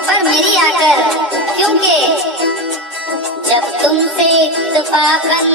पर मेरी आकर, क्योंकि जब तुमसे इत्तफाकन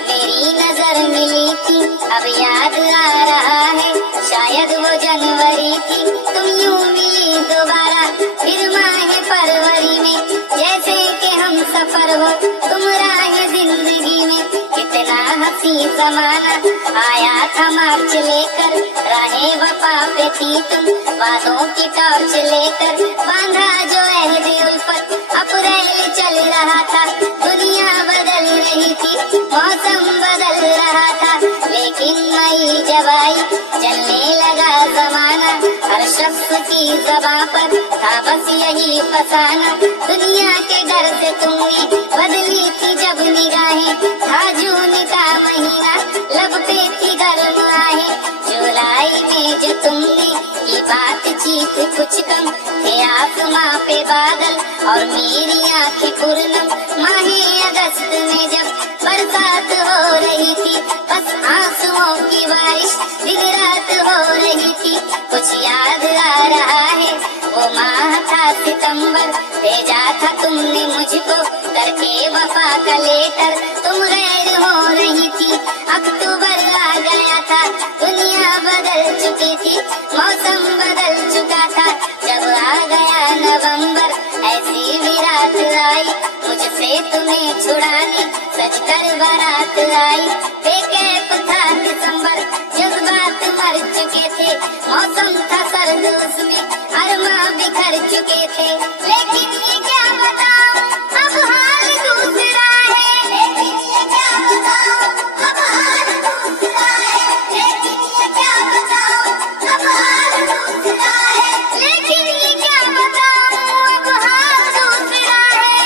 मेरी नजर मिली थी, अब याद आ रहा है शायद वो जनवरी थी। तुम यूं मिली दोबारा फिर माहे फरवरी में, जैसे कि हम सफर हो तुम राह जिंदगी में। कितना हंसी जमाना आया था मार्च लेकर, राहे वफा पे थी तुम वादों की टॉर्च लेकर। बांधा जो अहद उल्फत अप्रैल चल रहा था, दुनिया बदल रही थी, मौसम बदल रहा था, लेकिन मई जब आई चलने लगा जमाना। हर शख्स की ज़बां पर था बस यही फसाना, दुनिया के डर से तुमने बदली थी जब निगाहें। था जून का महीना लब पे थी गर्म आहें, जुलाई में जो तुमने की बातचीत कुछ कम थे आसमां पे बादल और मेरी आंखें पूर्णम। माहे अगस्त में जब बरसात हो रही थी, बस आंसुओं की बारिश दिन रात हो रही थी। कुछ याद आ रहा है वो माह था सितंबर, भेजा था तुमने मुझको करके वफा का लेटर। तुम गैर हो रही थी, अक्टूबर आ गया था, दुनिया बदल चुकी थी, मौसम बदल चुका था। जब आ गया नवंबर ऐसी भी रात आई, मुझसे तुम्हें छुड़ाने सजकर बारात आई। बेकैफ था दिसंबर, जज्बात मर चुके थे, मौसम था सर्द उसमें अरमां बिखर चुके थे। लेकिन ये क्या बताऊं अब हाल दूसरा है, लेकिन ये क्या बताऊं अब हाल दूसरा है, लेकिन ये क्या बताऊं अब हाल दूसरा है, लेकिन ये क्या बताऊं अब हाल दूसरा है।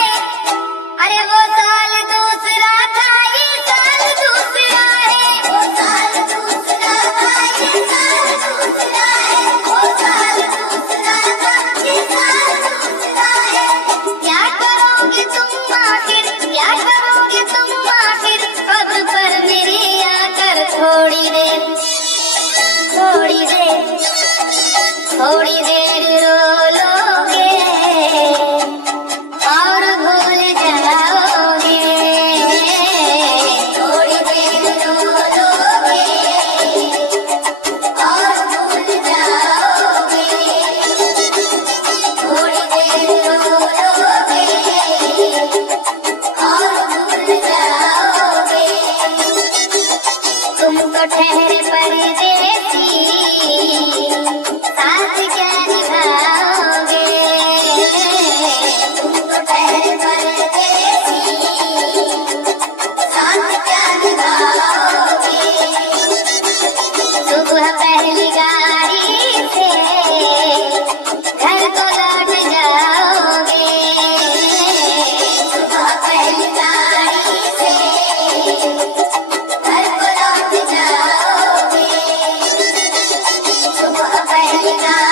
अरे वो साल दूसरा था, ये साल दूसरा है, वो साल दूसरा था, ये साल दूसरा है, वो साल दूसरा था, ये साल दूसरा है। क्या करोगे तुम आखिर, क्या करोगे तुम आखिर, अब पर मेरी आकर थोड़ी देर रो लोगे और भूल जाओगे, थोड़ी देर रो लोगे और भूल जाओगे, थोड़ी देर रो लोगे और भूल जाओगे। तुम तो ठहरे परदेसी, साथ क्या निभाओगे, तुम तो ठहरे परदेसी, साथ क्या निभाओगे। सुबह पहली गाड़ी से घर को लौट जाओगे, सुबह पहली गाड़ी से घर को लौट जाओगे, सुबह पहली गाड़ी